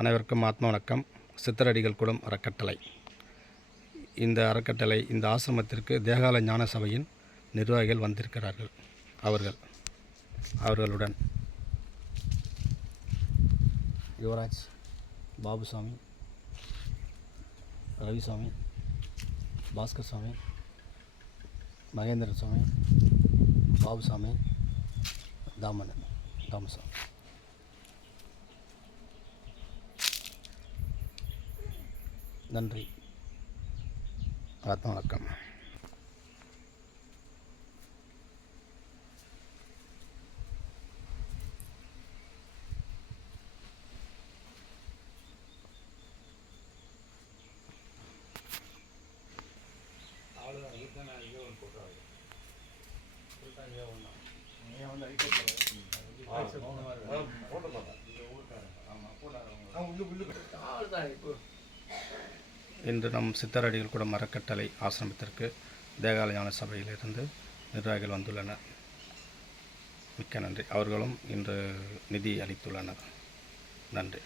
அனைவருக்கும் ஆத்ம வணக்கம். சித்தரடிகள் குலம் அறக்கட்டளை. இந்த அறக்கட்டளை இந்த ஆசிரமத்திற்கு தேகால ஞான சபையின் நிர்வாகிகள் வந்திருக்கிறார்கள். அவர்களுடன் யுவராஜ், பாபுசாமி, ரவிசாமி, பாஸ்கர் சாமி, மகேந்திர சாமி, பாபுசாமி, தாமசாமி. நன்றி. ஆத்ம வணக்கம். இன்று நம் சித்தரடிகள் குலம் அறக்கட்டளை ஆசிரமத்திற்கு தேகால ஞான சபையிலிருந்து நிர்வாகிகள் வந்துள்ளனர். மிக்க நன்றி. அவர்களும் இன்று நிதி அளித்துள்ளனர். நன்றி.